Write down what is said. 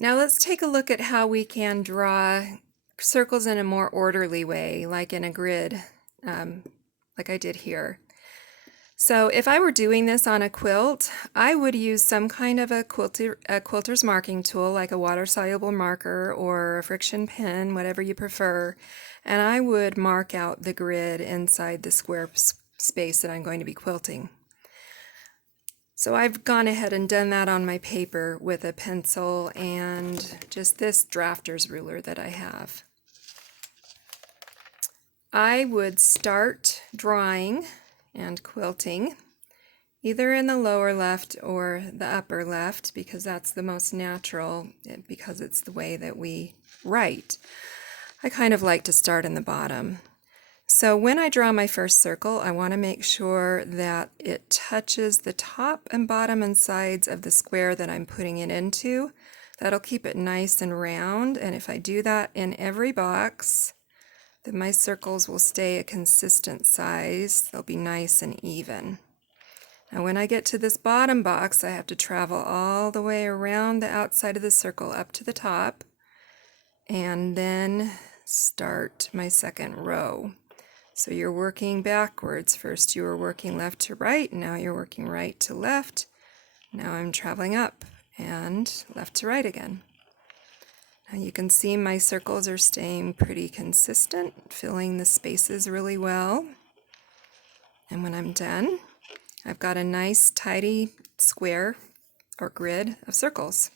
Now let's take a look at how we can draw circles in a more orderly way, like in a grid, like I did here. So if I were doing this on a quilt, I would use some kind of a quilter's marking tool, like a water-soluble marker or a friction pen, whatever you prefer, and I would mark out the grid inside the square space that I'm going to be quilting. So I've gone ahead and done that on my paper with a pencil and just this drafter's ruler that I have. I would start drawing and quilting either in the lower left or the upper left, because that's the most natural, because it's the way that we write. I kind of like to start in the bottom. So when I draw my first circle, I want to make sure that it touches the top and bottom and sides of the square that I'm putting it into. That'll keep it nice and round, and if I do that in every box, then my circles will stay a consistent size. They'll be nice and even. Now when I get to this bottom box, I have to travel all the way around the outside of the circle up to the top, and then start my second row. So you're working backwards. First you were working left to right, now you're working right to left. Now I'm traveling up and left to right again. Now you can see my circles are staying pretty consistent, filling the spaces really well. And when I'm done, I've got a nice tidy square or grid of circles.